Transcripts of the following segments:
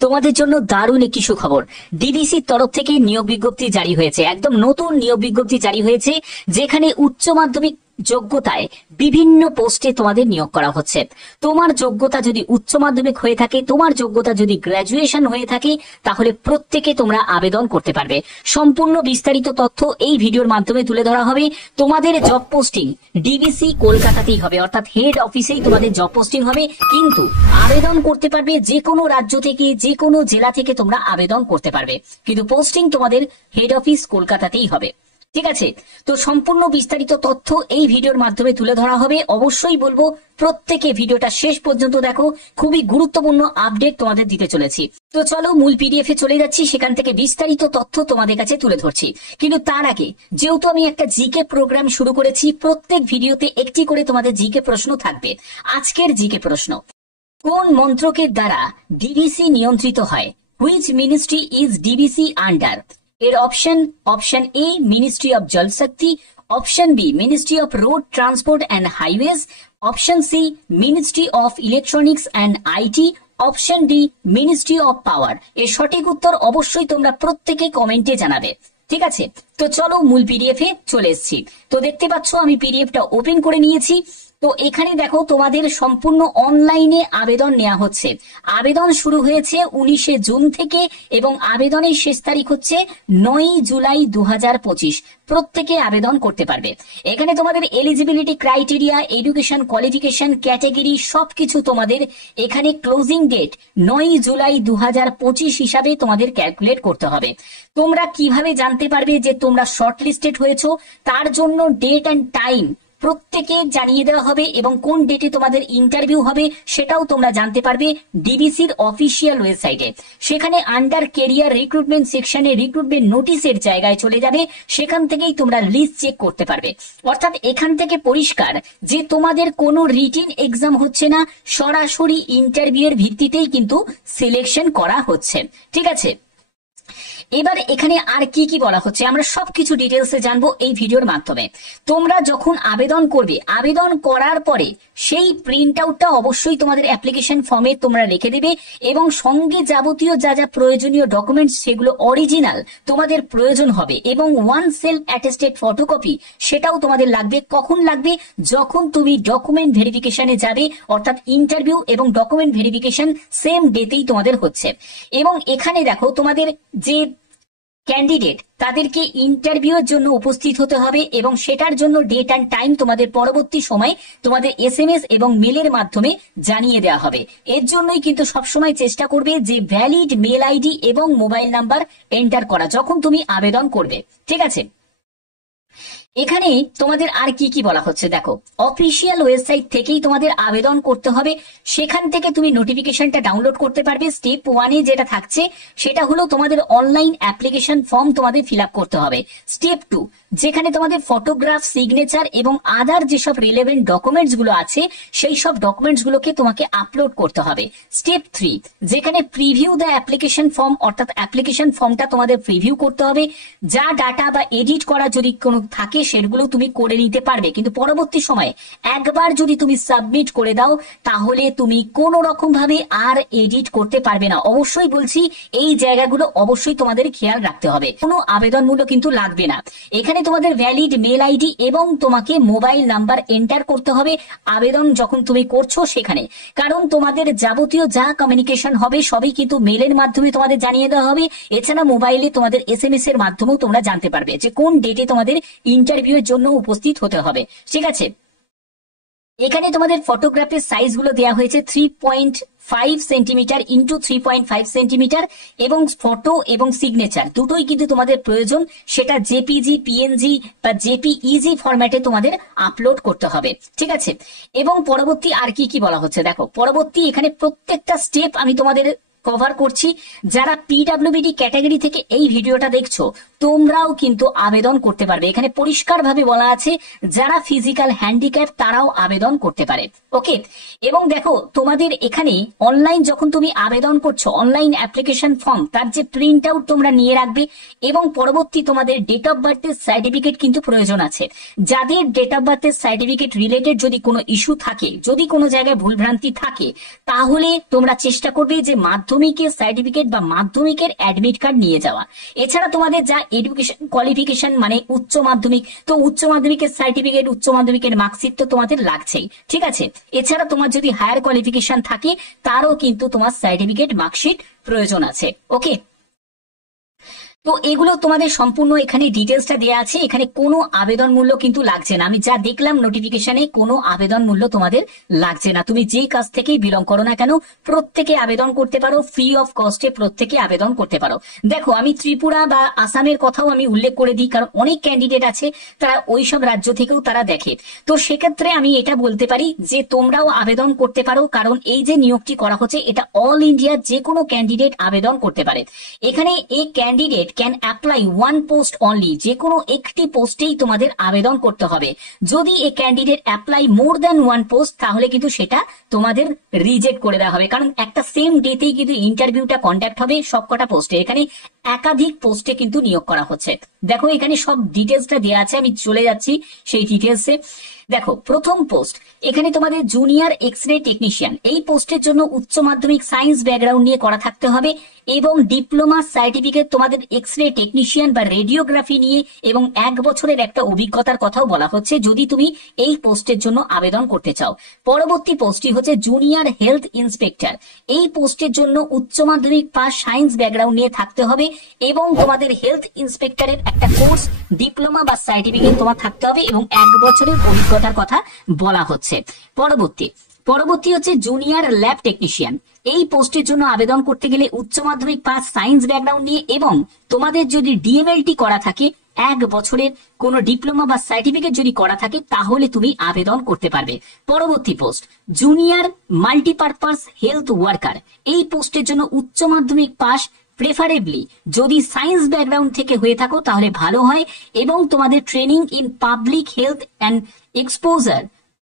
তোমাদের জন্য দারুণ একটি সুখবর। ডিবিসির তরফ থেকে নিয়োগ বিজ্ঞপ্তি জারি হয়েছে, একদম নতুন নিয়োগ বিজ্ঞপ্তি জারি হয়েছে, যেখানে উচ্চ মাধ্যমিক যোগ্যতায় বিভিন্ন পোস্টে তোমাদের নিয়োগ করা হচ্ছে। তোমার যোগ্যতা যদি উচ্চ মাধ্যমিক হয়ে থাকে, তোমার যোগ্যতা যদি গ্র্যাজুয়েশন হয়ে থাকে, তাহলে প্রত্যেকে তোমরা আবেদন করতে পারবে। সম্পূর্ণ বিস্তারিত তথ্য এই ভিডিওর মাধ্যমে তুলে ধরা হবে। তোমাদের জব পোস্টিং ডিবিসি কলকাতাতেই হবে, অর্থাৎ হেড অফিসেই তোমাদের জব পোস্টিং হবে, কিন্তু আবেদন করতে পারবে যে কোনো রাজ্য থেকে, যে কোনো জেলা থেকে তোমরা আবেদন করতে পারবে, কিন্তু পোস্টিং তোমাদের হেড অফিস কলকাতাতেই হবে। ঠিক আছে, তো সম্পূর্ণ বিস্তারিত তথ্য এই ভিডিওর মাধ্যমে তুলে ধরা হবে। অবশ্যই বলবো প্রত্যেকে ভিডিওটা শেষ পর্যন্ত দেখো, খুবই গুরুত্বপূর্ণ আপডেট তোমাদের দিতে চলেছি। তো চলো মূল পিডিএফ এ চলে যাচ্ছি, সেখান থেকে বিস্তারিত তথ্য তোমাদের কাছে তুলে ধরছি। কিন্তু তার আগে, যেহেতু আমি একটা জিকে প্রোগ্রাম শুরু করেছি, প্রত্যেক ভিডিওতে একটি করে তোমাদের জিকে প্রশ্ন থাকবে। আজকের জিকে প্রশ্ন: কোন মন্ত্রকের দ্বারা ডিবিসি নিয়ন্ত্রিত হয়? Which ministry is DBC under? এর option A ministry of Jal Shakti, option B ministry of road transport and highways, option C ministry of electronics and IT, option D ministry of power. এর সঠিক উত্তর অবশ্যই তোমরা প্রত্যেকে কমেন্টে জানাবে। ঠিক আছে, তো চলো মূল পিডিএফ এ চলে এসেছি। তো দেখতে পাচ্ছ আমি পিডিএফটা ওপেন করে নিয়েছি। তো এখানে দেখো তোমাদের সম্পূর্ণ অনলাইনে আবেদন নেওয়া হচ্ছে। আবেদন শুরু হয়েছে 19শে জুন থেকে এবং আবেদনের শেষ তারিখ হচ্ছে 9ই জুলাই 2025। প্রত্যেকে আবেদন করতে পারবে। এখানে তোমাদের eligibility criteria, education qualification, category সবকিছু তোমাদের এখানে ক্লোজিং ডেট 9ই জুলাই 2025 হিসাবে তোমাদের ক্যালকুলেট করতে হবে। তোমরা কিভাবে জানতে পারবে যে তোমরা শর্টলিস্টেড হয়েছো? তার জন্য ডেট অ্যান্ড টাইম প্রত্যেকে জানিয়ে দেওয়া হবে এবং কোন ডেটে তোমাদের ইন্টারভিউ হবে সেটাও তোমরা জানতে পারবে ডিবিসির অফিসিয়াল ওয়েবসাইটে। সেখানে আন্ডার কেরিয়ার রিক্রুটমেন্ট সেকশনে রিক্রুটমেন্ট নোটিশের জায়গায় চলে যাবে, সেখান থেকেই তোমরা লিস্ট চেক করতে পারবে। অর্থাৎ এখান থেকে পরিষ্কার যে তোমাদের কোনো রিটিন এক্সাম হচ্ছে না, সরাসরি ইন্টারভিউয়ের ভিত্তিতেই কিন্তু সিলেকশন করা হচ্ছে। ঠিক আছে, এবার এখানে আর কি কি বলা হচ্ছে আমরা সবকিছু ডিটেলসে জানবো এই ভিডিওর মাধ্যমে। তোমরা যখন আবেদন করবে, আবেদন করার পরে সেই প্রিন্ট আউটটা অবশ্যই তোমাদের অ্যাপ্লিকেশন ফর্মে তোমরা রেখে দেবে এবং সঙ্গে যাবতীয় যা যা প্রয়োজনীয় ডকুমেন্টস সেগুলো অরিজিনাল তোমাদের প্রয়োজন হবে এবং ওয়ান সেলফ অ্যাটেস্টেড ফটোকপি সেটাও তোমাদের লাগবে। কখন লাগবে? যখন তুমি ডকুমেন্ট ভেরিফিকেশনে যাবে, অর্থাৎ ইন্টারভিউ এবং ডকুমেন্ট ভেরিফিকেশন সেম ডেতেই তোমাদের হচ্ছে। এবং এখানে দেখো তোমাদের যে ক্যান্ডিডেট তাদেরকে ইন্টারভিউর জন্য উপস্থিত হতে হবে এবং সেটার জন্য ডেট অ্যান্ড টাইম তোমাদের পরবর্তী সময় তোমাদের এসএমএস এবং মেলের মাধ্যমে জানিয়ে দেওয়া হবে। এর জন্যই কিন্তু সবসময় চেষ্টা করবে যে ভ্যালিড মেল আইডি এবং মোবাইল নাম্বার এন্টার করা যখন তুমি আবেদন করবে। ঠিক আছে, এখানে তোমাদের আর কি কি বলা হচ্ছে দেখো, অফিসিয়াল ওয়েবসাইট থেকেই তোমাদের আবেদন করতে হবে। সেখান থেকে তুমি নোটিফিকেশনটা ডাউনলোড করতে পারবে। স্টেপ 1 এ যেটা থাকছে সেটা হলো তোমাদের অনলাইন অ্যাপ্লিকেশন ফর্ম তোমাদের ফিল আপ করতে হবে। স্টেপ 2 যেখানে তোমাদের ফটোগ্রাফ, সিগনেচার এবং আদার যেসব রিলেভেন্ট ডকুমেন্টস গুলো আছে সেই সব ডকুমেন্টস গুলোকে তোমাকে আপলোড করতে হবে। স্টেপ 3 যেখানে প্রিভিউ দ্য অ্যাপ্লিকেশন ফর্ম, অর্থাৎ অ্যাপ্লিকেশন ফর্মটা তোমাদের প্রিভিউ করতে হবে। যা ডাটা বা এডিট করা যদি কোনো থাকে সেগুলো তুমি করে নিতে পারবে, কিন্তু পরবর্তী সময়ে একবার যদি তুমি সাবমিট করে দাও তাহলে তুমি কোনো রকম ভাবে আর এডিট করতে পারবে না। অবশ্যই বলছি এই জায়গাগুলো অবশ্যই তোমাদের খেয়াল রাখতে হবে। কোনো আবেদন মূল্য কিন্তু লাগবে না। এখানে তোমাদের ভ্যালিড মেল আইডি এবং তোমাকে মোবাইল নাম্বার এন্টার করতে হবে আবেদন যখন তুমি করছো সেখানে, কারণ তোমাদের যাবতীয় যা কমিউনিকেশন হবে সবই কিন্তু মেলের মাধ্যমে তোমাদের জানিয়ে দেওয়া হবে। এছাড়া মোবাইলে তোমাদের এসএমএস এর মাধ্যমেও তোমরা জানতে পারবে যে কোন ডেটে তোমাদের ইন্টারভিউয়ের জন্য উপস্থিত হতে হবে। ঠিক আছে, এখানে তোমাদের ফটোগ্রাফের সাইজ গুলো দেওয়া হয়েছে 3.5 সেন্টিমিটার ইন্টু 3.5 সেন্টিমিটার এবং ফটো এবং সিগনেচার দুটোই কিন্তু তোমাদের প্রয়োজন। সেটা জেপিজি, পিএনজি বা জেপিইজি ফরম্যাটে তোমাদের আপলোড করতে হবে। ঠিক আছে, এবং পরবর্তী আর কি কি বলা হচ্ছে দেখো, পরবর্তী এখানে প্রত্যেকটা স্টেপ আমি তোমাদের কভার করছি। যারা পিডব্লিউবিডি ক্যাটাগরি থেকে এই ভিডিওটা দেখছো তোমরাও কিন্তু আবেদন করতে পারবে। এখানে পরিষ্কারভাবে বলা আছে যারা ফিজিক্যাল হ্যান্ডিক্যাপ তারাও আবেদন করতে পারে। ওকে, এবং দেখো তোমাদের এখানে অনলাইন যখন তুমি আবেদন করছো, অনলাইন অ্যাপ্লিকেশন ফর্ম তার যে প্রিন্ট আউট তোমরা নিয়ে রাখবে, এবং পরবর্তী তোমাদের ডেট অফ বার্থের সার্টিফিকেট কিন্তু প্রয়োজন আছে। যাদের ডেট অফ বার্থের সার্টিফিকেট রিলেটেড যদি কোনো ইস্যু থাকে, যদি কোনো জায়গায় ভুলভ্রান্তি থাকে, তাহলে তোমরা চেষ্টা করবে যে মাধ্যমিকের সার্টিফিকেট বা মাধ্যমিকের অ্যাডমিট কার্ড নিয়ে যাওয়া। এছাড়া তোমাদের যা এডুকেশন কোয়ালিফিকেশন মানে উচ্চ মাধ্যমিক, তো উচ্চ মাধ্যমিকের সার্টিফিকেট, উচ্চ মাধ্যমিকের মার্কশিট তো তোমাদের লাগছেই, ঠিক আছে। এছাড়া তোমার যদি হায়ার কোয়ালিফিকেশন থাকে তারও কিন্তু তোমার সার্টিফিকেট মার্কশিট প্রয়োজন আছে। ওকে, তো এগুলো তোমাদের সম্পূর্ণ এখানে ডিটেলসটা দেওয়া আছে। এখানে কোনো আবেদন মূল্য কিন্তু লাগছে না, আমি যা দেখলাম নোটিফিকেশনে কোনো আবেদন মূল্য তোমাদের লাগছে না। তুমি যেই কাজ থেকেই বিলং করো না কেন প্রত্যেকে আবেদন করতে পারো, ফ্রি অফ কস্টে প্রত্যেকে আবেদন করতে পারো। দেখো আমি ত্রিপুরা বা আসামের কথাও আমি উল্লেখ করে দিই, কারণ অনেক ক্যান্ডিডেট আছে তারা ওইসব রাজ্য থেকেও তারা দেখে। তো সেক্ষেত্রে আমি এটা বলতে পারি যে তোমরাও আবেদন করতে পারো, কারণ এই যে নিয়োগটি করা হচ্ছে এটা অল ইন্ডিয়ার যে কোনো ক্যান্ডিডেট আবেদন করতে পারে। এখানে এই candidate can apply one post only, যে কোনো একটি পোস্টেই তোমাদের আবেদন করতে হবে। যদি এই candidate apply more than one post তাহলে কিন্তু সেটা তোমাদের রিজেক্ট করে দেওয়া হবে, কারণ একটা সেম ডেতেই কিন্তু ইন্টারভিউটা কন্ডাক্ট হবে সবকটা পোস্টে। এখানে একাধিক পোস্টে কিন্তু নিয়োগ করা হচ্ছে। দেখো এখানে সব ডিটেলসটা দেওয়া আছে, আমি চলে যাচ্ছি সেই ডিটেলসে। দেখো প্রথম পোস্ট এখানে তোমাদের জুনিয়র এক্স রে টেকনিশিয়ান, এই পোস্টের জন্য উচ্চ মাধ্যমিক সায়েন্স ব্যাকগ্রাউন্ড নিয়ে করা থাকতে হবে এবং ডিপ্লোমা সার্টিফিকেট তোমাদের এক্স রে টেকনিশিয়ান বা রেডিওগ্রাফি নিয়ে, এবং 1 বছরের একটা অভিজ্ঞতার কথাও বলা হচ্ছে যদি তুমি এই পোস্টের জন্য আবেদন করতে চাও। পরবর্তী পোস্টটি হচ্ছে জুনিয়র হেলথ ইন্সপেক্টর, এই পোস্টের জন্য উচ্চ মাধ্যমিক পাস সায়েন্স ব্যাকগ্রাউন্ড নিয়ে থাকতে হবে এবং তোমাদের হেলথ ইন্সপেক্টরের একটা কোর্স ডিপ্লোমা বা সার্টিফিকেট তোমার থাকতে হবে এবং 1 বছরের অভিজ্ঞতার কথা বলা হচ্ছে। পরবর্তী হচ্ছে জুনিয়র ল্যাব টেকনিশিয়ান, এই পোস্টের জন্য আবেদন করতে গেলে উচ্চ মাধ্যমিক পাস সায়েন্স ব্যাকগ্রাউন্ড নিয়ে এবং তোমাদের যদি ডিএমএলটি করা থাকে 1 বছরের কোন ডিপ্লোমা বা সার্টিফিকেট যদি করা থাকে তাহলে তুমি আবেদন করতে পারবে। পরবর্তী post junior multipurpose health worker, এই পোস্টের জন্য উচ্চ মাধ্যমিক পাস প্রেফারেবলি যদি সায়েন্স ব্যাকগ্রাউন্ড থেকে হয়ে থাকো তাহলে ভালো হয়, এবং তোমাদের training in public health and exposure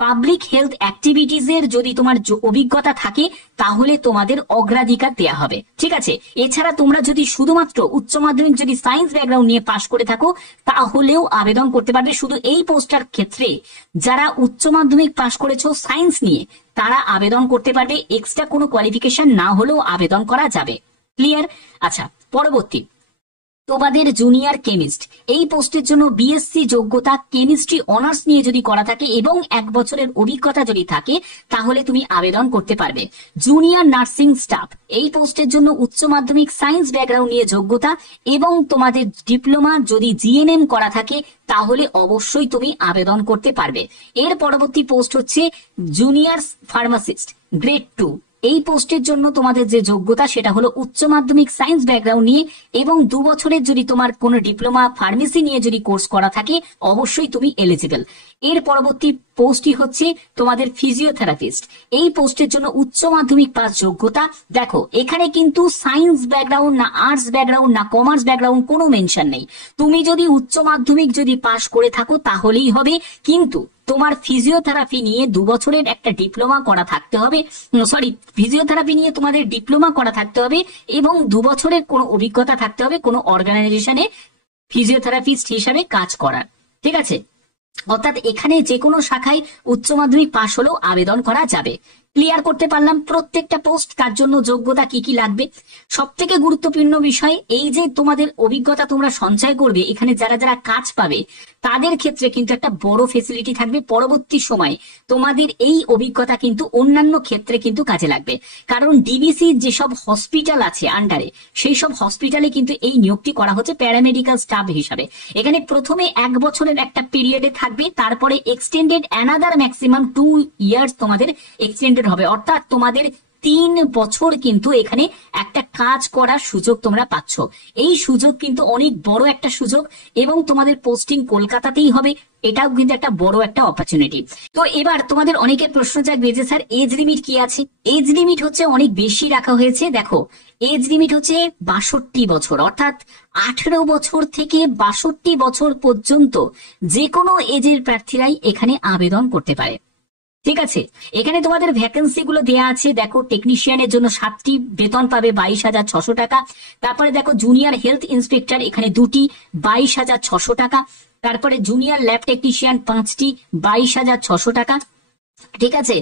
public health activities এর যদি তোমার অভিজ্ঞতা থাকে তাহলে তোমাদের অগ্রাধিকার দেওয়া হবে, ঠিক আছে। এছাড়া তোমরা যদি শুধুমাত্র উচ্চ মাধ্যমিক যদি সায়েন্স ব্যাকগ্রাউন্ড নিয়ে পাশ করে থাকো তাহলেও আবেদন করতে পারবে। শুধু এই পোস্টটার ক্ষেত্রে যারা উচ্চ মাধ্যমিক পাশ করেছো সায়েন্স নিয়ে তারা আবেদন করতে পারবে, এক্সট্রা কোনো কোয়ালিফিকেশন না হলেও আবেদন করা যাবে। ক্লিয়ার? আচ্ছা, পরবর্তী তোমাদের জুনিয়র কেমিস্ট, এই পোস্টের জন্য বিএসসি যোগ্যতা কেমিস্ট্রি অনার্স নিয়ে যদি করা থাকে এবং 1 বছরের অভিজ্ঞতা যদি থাকে তাহলে তুমি আবেদন করতে পারবে। জুনিয়র নার্সিং স্টাফ, এই পোস্টের জন্য উচ্চ মাধ্যমিক সায়েন্স ব্যাকগ্রাউন্ড নিয়ে যোগ্যতা এবং তোমাদের ডিপ্লোমা যদি জিএনএম করা থাকে তাহলে অবশ্যই তুমি আবেদন করতে পারবে। এর পরবর্তী পোস্ট হচ্ছে জুনিয়র ফার্মাসিস্ট গ্রেড 2, এই পোস্টের জন্য তোমাদের যে যোগ্যতা সেটা হলো উচ্চ মাধ্যমিক সায়েন্স ব্যাকগ্রাউন্ড নিয়ে এবং 2 বছরের যদি তোমার কোনো ডিপ্লোমা ফার্মেসি নিয়ে যদি কোর্স করা থাকে অবশ্যই তুমি এলিজিবল। এর পরবর্তী পোস্টই হচ্ছে তোমাদের ফিজিওথেরাপিস্ট, এই পোস্টের জন্য উচ্চ মাধ্যমিক পাস যোগ্যতা। দেখো এখানে কিন্তু সায়েন্স ব্যাকগ্রাউন্ড না আর্টস ব্যাকগ্রাউন্ড না কমার্স ব্যাকগ্রাউন্ড কোনো মেনশন নেই, তুমি যদি উচ্চ মাধ্যমিক যদি পাস করে থাকো তাহলেই হবে, কিন্তু তোমার ফিজিওথেরাপি নিয়ে 2 বছরের একটা ডিপ্লোমা করা থাকতে হবে, ফিজিওথেরাপি নিয়ে তোমাদের ডিপ্লোমা করা থাকতে হবে এবং 2 বছরের কোনো অভিজ্ঞতা থাকতে হবে কোনো অর্গানাইজেশনে ফিজিওথেরাপিস্ট হিসাবে কাজ করার, ঠিক আছে। অর্থাৎ এখানে যে কোনো শাখায় উচ্চ মাধ্যমিক পাশ হলেও আবেদন করা যাবে। ক্লিয়ার করতে পারলাম প্রত্যেকটা পোস্ট তার জন্য যোগ্যতা কি কি লাগবে। সব থেকে গুরুত্বপূর্ণ বিষয় এই যে তোমাদের অভিজ্ঞতা তোমরা সঞ্চয় করবে, এখানে যারা যারা কাজ পাবে তাদের ক্ষেত্রে কিন্তু একটা বড় ফেসিলিটি থাকবে। পরবর্তী সময় তোমাদের এই অভিজ্ঞতা কিন্তু অন্যান্য ক্ষেত্রে কিন্তু কাজে লাগবে, কারণ ডিবিসি যেসব হসপিটাল আছে আন্ডারে সেই সব হসপিটালে কিন্তু এই নিয়োগটি করা হচ্ছে প্যারামেডিক্যাল স্টাফ হিসাবে। এখানে প্রথমে 1 বছরের একটা পিরিয়ডে থাকবে, তারপরে এক্সটেন্ডেড অ্যানাদার ম্যাক্সিমাম 2 ইয়ার্স তোমাদের এক্সটেন্ডেড হবে, অর্থাৎ তোমাদের 3 বছর কিন্তু এখানে একটা কাজ করার সুযোগ তোমরা পাচ্ছ। এই সুযোগ কিন্তু অনেক বড় একটা সুযোগ এবং তোমাদের পোস্টিং কলকাতাতেই হবে, এটাও কিন্তু একটা বড় একটা অপরচুনিটি। তো এবার তোমাদের অনেকের প্রশ্ন জাগবে যে স্যার এজ লিমিট কি আছে? এজ লিমিট হচ্ছে অনেক বেশি রাখা হয়েছে। দেখো এজ লিমিট হচ্ছে 62 বছর, অর্থাৎ 18 বছর থেকে 62 বছর পর্যন্ত যে কোনো এজের প্রার্থীরাই এখানে আবেদন করতে পারে। ঠিক আছে, এখানে তোমাদের ভ্যাকেন্সি গুলো দেওয়া আছে। দেখো টেকনিশিয়ানের জন্য 7টি, বেতন পাবে 22,600 টাকা। তারপরে দেখো জুনিয়র হেলথ ইন্সপেক্টর এখানে 2টি, 22,600 টাকা। তারপরে জুনিয়র ল্যাব টেকনিশিয়ান 5টি, 22,600 টাকা। ঠিক আছে,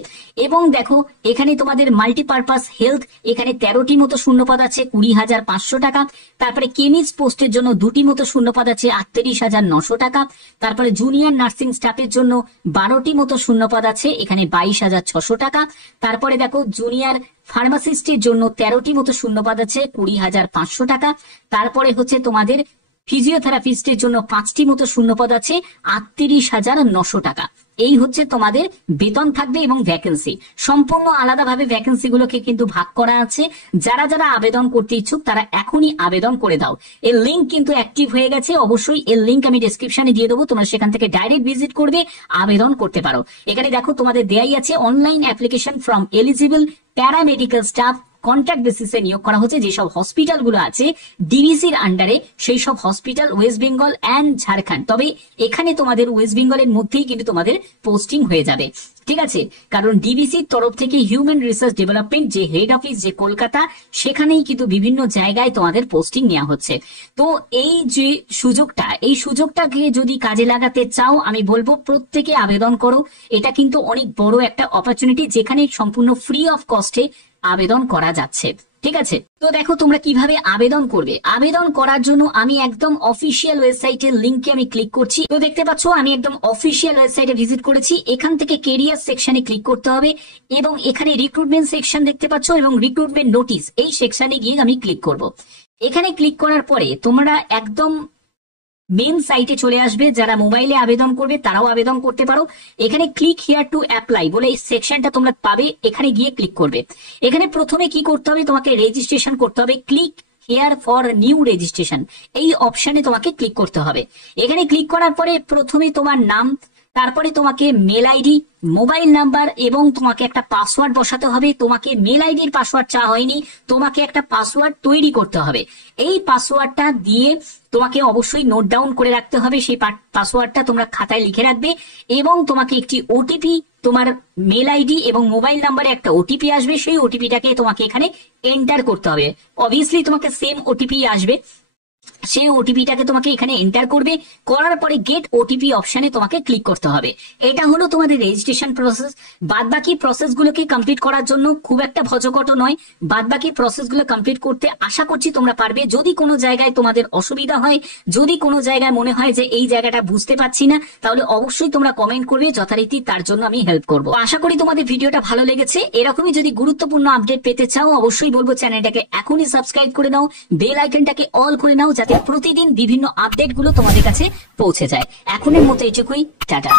এবং দেখো এখানে তোমাদের মাল্টিপারপাস হেলথ এখানে 13টি মতো শূন্যপদ আছে, 20,500 টাকা। তারপরে কেমিস্ট পোস্টের জন্য 2টি মতো শূন্যপদ আছে, 38,900 টাকা। তারপরে জুনিয়র নার্সিং স্টাফের জন্য 12টি মতো শূন্যপদ আছে, এখানে 22,600 টাকা। তারপরে দেখো জুনিয়র ফার্মাসিস্টের জন্য 13টি মতো শূন্যপদ আছে, 20,500 টাকা। তারপরে হচ্ছে তোমাদের ফিজিওথেরাপিস্টের জন্য 5টি মতো শূন্যপদ আছে, 38,900 টাকা। এই হচ্ছে তোমাদের বেতন থাকবে এবং ভ্যাকেন্সি সম্পূর্ণ আলাদাভাবে ভ্যাকেন্সি গুলোকে কিন্তু ভাগ করা আছে। যারা যারা আবেদন করতে ইচ্ছুক তারা এখনই আবেদন করে দাও। এর লিঙ্ক কিন্তু অ্যাক্টিভ হয়ে গেছে, অবশ্যই এর লিঙ্ক আমি ডেসক্রিপশনে দিয়ে দেবো, তোমরা সেখান থেকে ডাইরেক্ট ভিজিট করবে, আবেদন করতে পারো। এখানে দেখো তোমাদের দেয়াই আছে online application from eligible paramedical staff contract বেসিসে নিয়োগ করা হচ্ছে। যেসব হসপিটাল গুলো আছে ডিবিসির আন্ডারে সেই সব hospital West Bengal and Jharkhand, তবে এখানে তোমাদের ওয়েস্ট বেঙ্গলের মধ্যেই কিন্তু তোমাদের পোস্টিং হয়ে যাবে। ঠিক আছে, কারণ ডিবিসির তরফ থেকে হিউম্যান রিসার্চ ডেভেলপমেন্ট যে হেড অফিস যে কলকাতা, সেখানেই কিন্তু বিভিন্ন জায়গায় তোমাদের পোস্টিং নেওয়া হচ্ছে। তো এই যে সুযোগটা, এই সুযোগটাকে যদি কাজে লাগাতে চাও আমি বলবো প্রত্যেকে আবেদন করো। এটা কিন্তু অনেক বড় একটা অপরচুনিটি যেখানে সম্পূর্ণ ফ্রি অফ কস্টে আবেদন করা যাচ্ছে। ঠিক আছে, তো দেখো তোমরা কিভাবে আবেদন করবে। আবেদন করার জন্য আমি একদম অফিসিয়াল ওয়েবসাইটের লিঙ্কে আমি ক্লিক করছি। তো দেখতে পাচ্ছ আমি একদম অফিসিয়াল ওয়েবসাইটে ভিজিট করেছি। এখান থেকে কেরিয়ার সেকশনে ক্লিক করতে হবে এবং এখানে রিক্রুটমেন্ট সেকশন দেখতে পাচ্ছ এবং রিক্রুটমেন্ট নোটিশ এই সেকশনে গিয়ে আমি ক্লিক করব। এখানে ক্লিক করার পরে তোমরা একদম মেন সাইটে চলে আসবে। যারা মোবাইলে আবেদন করবে তারাও আবেদন করতে পারো। এখানে ক্লিক হিয়ার টু অ্যাপ্লাই বলে এই সেকশনটা তোমরা পাবে, এখানে গিয়ে ক্লিক করবে। এখানে প্রথমে কি করতে হবে, তোমাকে রেজিস্ট্রেশন করতে হবে। Click here for new registration এই অপশনে তোমাকে ক্লিক করতে হবে। এখানে ক্লিক করার পরে প্রথমে তোমার নাম, তারপরে তোমাকে মেল আইডি, মোবাইল নাম্বার এবং তোমাকে একটা পাসওয়ার্ড বসাতে হবে। তোমাকে মেল আইডির পাসওয়ার্ড চাওয়া হয়নি, তোমাকে একটা পাসওয়ার্ড তৈরি করতে হবে। এই পাসওয়ার্ডটা দিয়ে তোমাকে অবশ্যই নোট ডাউন করে রাখতে হবে। সেই পাসওয়ার্ডটা তোমরা খাতায় লিখে রাখবে এবং তোমাকে একটি ওটিপি, তোমার মেল আইডি এবং মোবাইল নাম্বারে একটা ওটিপি আসবে, সেই ওটিপিটাকে তোমাকে এখানে এন্টার করতে হবে। অবভিয়াসলি তোমাকে সেম ওটিপি আসবে, সেই ওটিপিটাকে তোমাকে এখানে এন্টার করবে। করার পরে গেট ওটিপি অপশনে তোমাকে ক্লিক করতে হবে। এটা হলো তোমাদের রেজিস্ট্রেশন প্রসেস। বাদবাকি প্রসেসগুলোকে কমপ্লিট করার জন্য খুব একটা ভজকট নয়। বাদবাকি প্রসেসগুলো কমপ্লিট করতে আশা করছি তোমরা পারবে। যদি কোনো জায়গায় তোমাদের অসুবিধা হয়, যদি কোনো জায়গায় মনে হয় যে এই জায়গাটা বুঝতে পারছি না, তাহলে অবশ্যই তোমরা কমেন্ট করবে, যথারীতি তার জন্য আমি হেল্প করবো। আশা করি তোমাদের ভিডিওটা ভালো লেগেছে। এরকমই যদি গুরুত্বপূর্ণ আপডেট পেতে চাও অবশ্যই বলবো চ্যানেলটাকে এখনই সাবস্ক্রাইব করে নাও, বেল আইকনটাকে অল করে নাও, যাতে প্রতিদিন বিভিন্ন আপডেট গুলো তোমাদের কাছে পৌঁছে যায়। এখনের মতো এটুকুই, টাটা।